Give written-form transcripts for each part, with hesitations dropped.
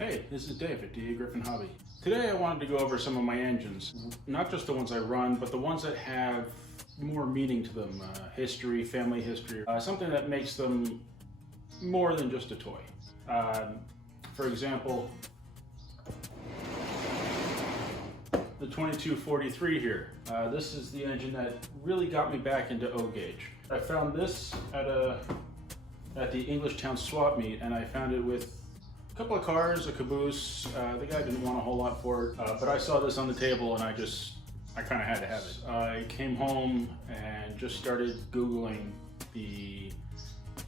Hey, this is Dave at Dagryffyn Hobby. Today I wanted to go over some of my engines, not just the ones I run, but the ones that have more meaning to them, history, family history, something that makes them more than just a toy. For example, the 2243 here. This is the engine that really got me back into Ogauge. I found this at the Englishtown swap meet, and I found it with a couple of cars, a caboose. The guy didn't want a whole lot for it, but I saw this on the table and I kind of had to have it. I came home and just started Googling the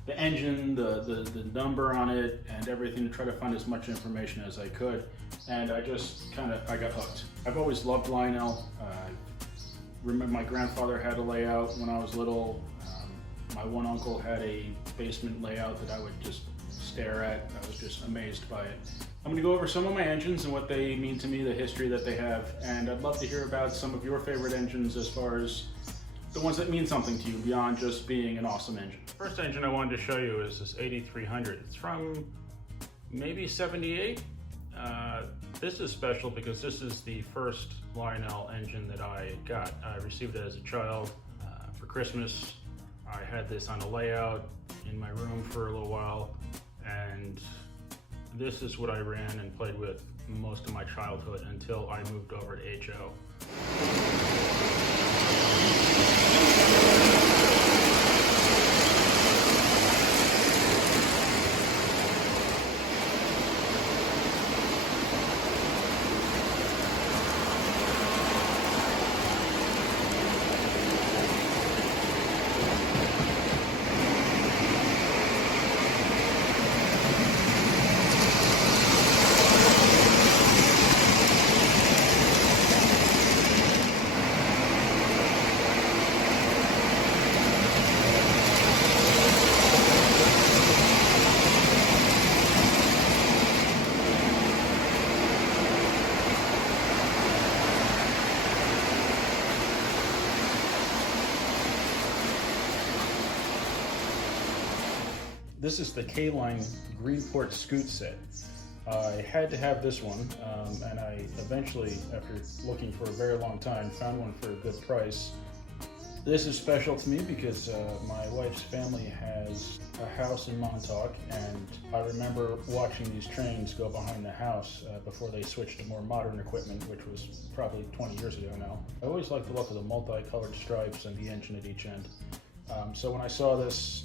engine, the number on it, and everything to try to find as much information as I could. And I got hooked. I've always loved Lionel. Remember my grandfather had a layout when I was little. My one uncle had a basement layout that I would just stare at. I was just amazed by it. I'm going to go over some of my engines and what they mean to me, the history that they have, and I'd love to hear about some of your favorite engines as far as the ones that mean something to you beyond just being an awesome engine. The first engine I wanted to show you is this 8300. It's from maybe 78. This is special because this is the first Lionel engine that I got. I received it as a child for Christmas. I had this on a layout in my room for a little while, and this is what I ran and played with most of my childhood until I moved over to HO. This is the KLine Greenport Scoot set. I had to have this one, and I eventually, after looking for a very long time, found one for a good price. This is special to me because my wife's family has a house in Montauk, and I remember watching these trains go behind the house before they switched to more modern equipment, which was probably 20 years ago now. I always liked the look of the multicolored stripes and the engine at each end. So when I saw this,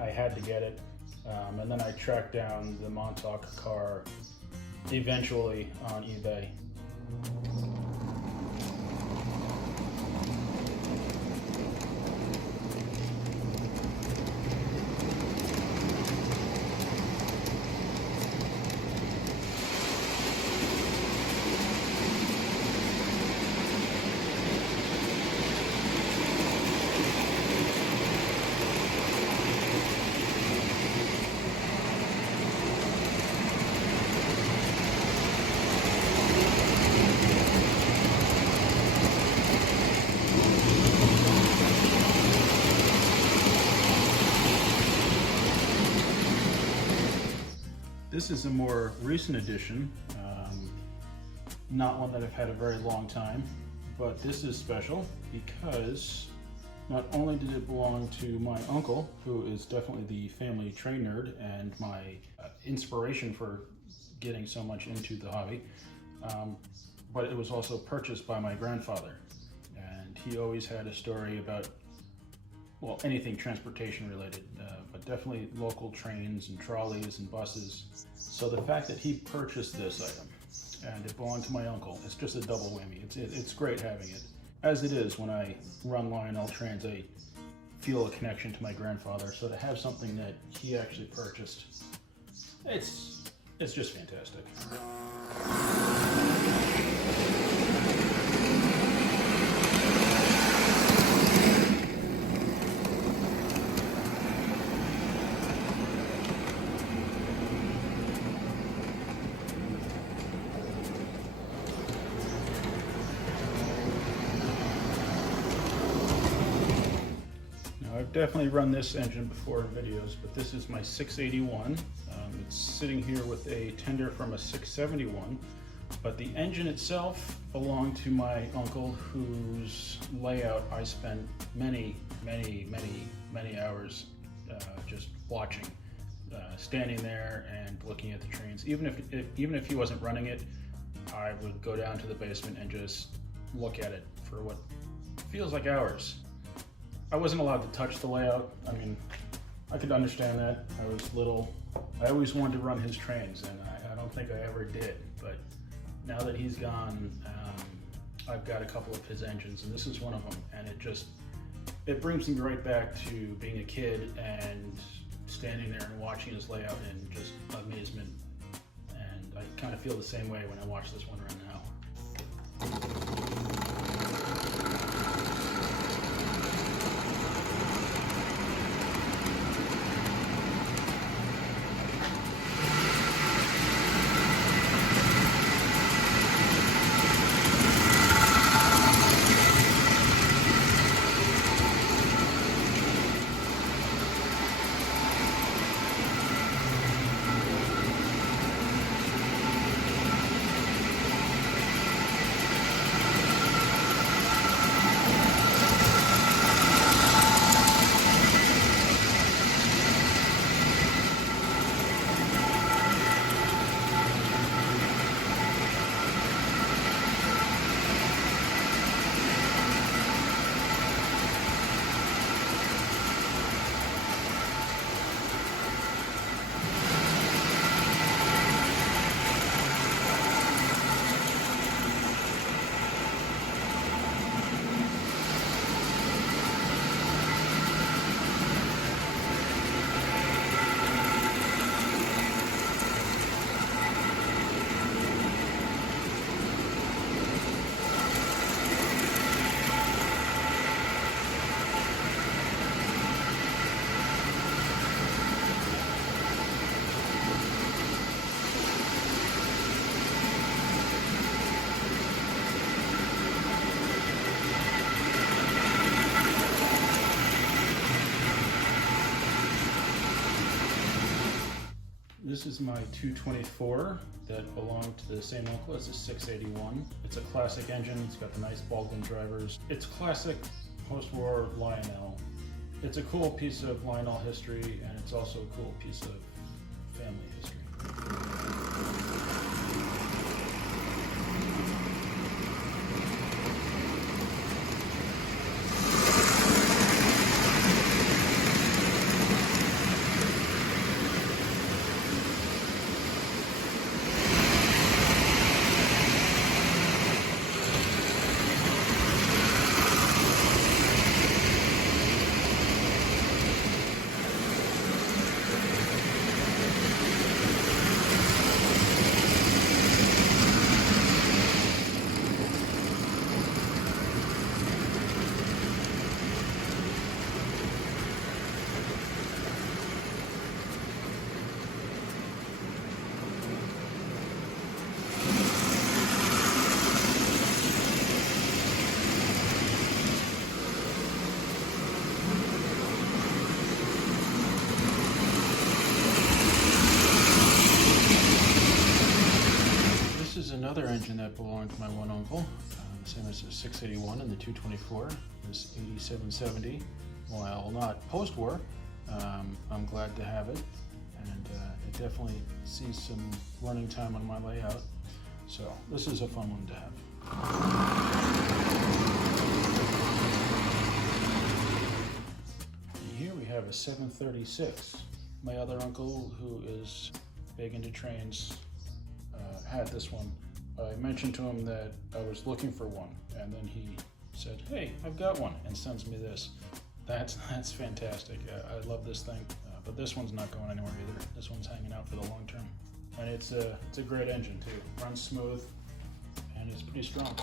I had to get it. And then I tracked down the Montauk car eventually on eBay. This is a more recent edition, not one that I've had a very long time, but this is special because not only did it belong to my uncle, who is definitely the family train nerd and my inspiration for getting so much into the hobby, but it was also purchased by my grandfather. And he always had a story about, well, anything transportation related, but definitely local trains and trolleys and buses. So the fact that he purchased this item and it belonged to my uncle, it's just a double whammy. It's great having it. As it is when I run Lionel trains, I feel a connection to my grandfather. So to have something that he actually purchased, it's just fantastic. I've definitely run this engine before in videos, but this is my 681. sitting here with a tender from a 671, but the engine itself belonged to my uncle, whose layout I spent many hours just watching, standing there and looking at the trains. Even if he wasn't running it, I would go down to the basement and just look at it for what feels like hours. I wasn't allowed to touch the layout. I mean, I could understand that. I was little. I always wanted to run his trains, and I don't think I ever did. But now that he's gone, I've got a couple of his engines, and this is one of them. And it brings me right back to being a kid and standing there and watching his layout in just amazement. And I kind of feel the same way when I watch this one right now. This is my 224 that belonged to the same uncle as the 681. It's a classic engine. It's got the nice Baldwin drivers. It's classic post-war Lionel. It's a cool piece of Lionel history, and it's also a cool piece of family history. Another engine that belonged to my one uncle, the same as the 681 and the 224, this 8770. While not post-war, I'm glad to have it, and it definitely sees some running time on my layout, so this is a fun one to have. And here we have a 736. My other uncle, who is big into trains, had this one. I mentioned to him that I was looking for one, and then he said, "Hey, I've got one," and sends me this. That's fantastic. I love this thing, but this one's not going anywhere either. This one's hanging out for the long term, and it's a great engine too. Runs smooth, and it's pretty strong.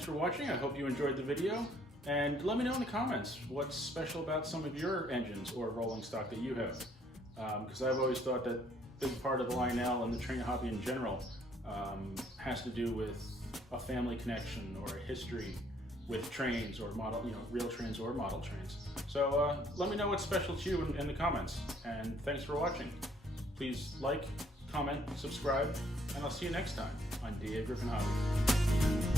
thanks for watching. I hope you enjoyed the video. And let me know in the comments what's special about some of your engines or rolling stock that you have. Because I've always thought that a big part of the Lionel and the train hobby in general has to do with a family connection or a history with trains or model, real trains or model trains. So let me know what's special to you in the comments. And thanks for watching. Please like, comment, subscribe, and I'll see you next time on Dagryffyn Hobby.